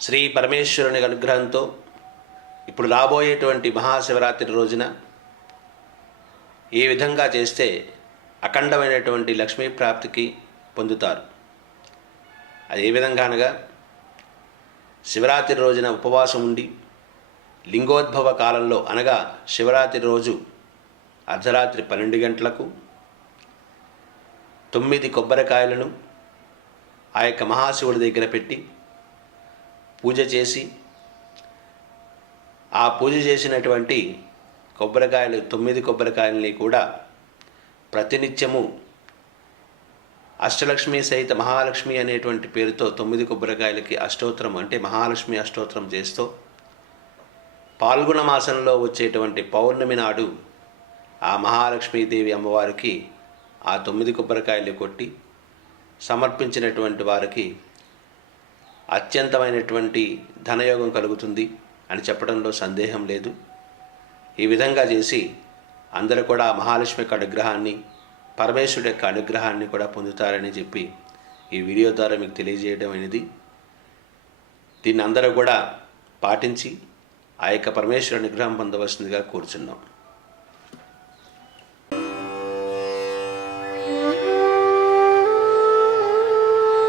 శ్రీ పరమేశ్వరుని అనుగ్రహంతో ఇప్పుడు రాబోయేటువంటి మహాశివరాత్రి రోజున ఏ విధంగా చేస్తే అఖండమైనటువంటి లక్ష్మీ ప్రాప్తికి పొందుతారు. అది ఏ విధంగా అనగా శివరాత్రి రోజున ఉపవాసం ఉండి లింగోద్భవ కాలంలో అనగా శివరాత్రి రోజు అర్ధరాత్రి పన్నెండు గంటలకు తొమ్మిది కొబ్బరికాయలను ఆ యొక్క మహాశివుడి దగ్గర పెట్టి పూజ చేసి ఆ పూజ చేసినటువంటి కొబ్బరికాయలు తొమ్మిది కొబ్బరికాయలని కూడా ప్రతినిత్యము అష్టలక్ష్మి సహిత మహాలక్ష్మి అనేటువంటి పేరుతో తొమ్మిది కొబ్బరికాయలకి అష్టోత్తరం అంటే మహాలక్ష్మి అష్టోత్తరం చేస్తూ పాల్గొన మాసంలో వచ్చేటువంటి పౌర్ణమి నాడు ఆ మహాలక్ష్మీదేవి అమ్మవారికి ఆ తొమ్మిది కొబ్బరికాయలు కొట్టి సమర్పించినటువంటి వారికి అత్యంతమైనటువంటి ధనయోగం కలుగుతుంది అని చెప్పడంలో సందేహం లేదు. ఈ విధంగా చేసి అందరూ కూడా మహాలక్ష్మి యొక్క అనుగ్రహాన్ని పరమేశ్వరుడు యొక్క అనుగ్రహాన్ని కూడా పొందుతారని చెప్పి ఈ వీడియో ద్వారా మీకు తెలియజేయడం అనేది దీన్ని అందరూ కూడా పాటించి ఆ యొక్క పరమేశ్వర అనుగ్రహం పొందవలసిందిగా కోరుచున్నాం.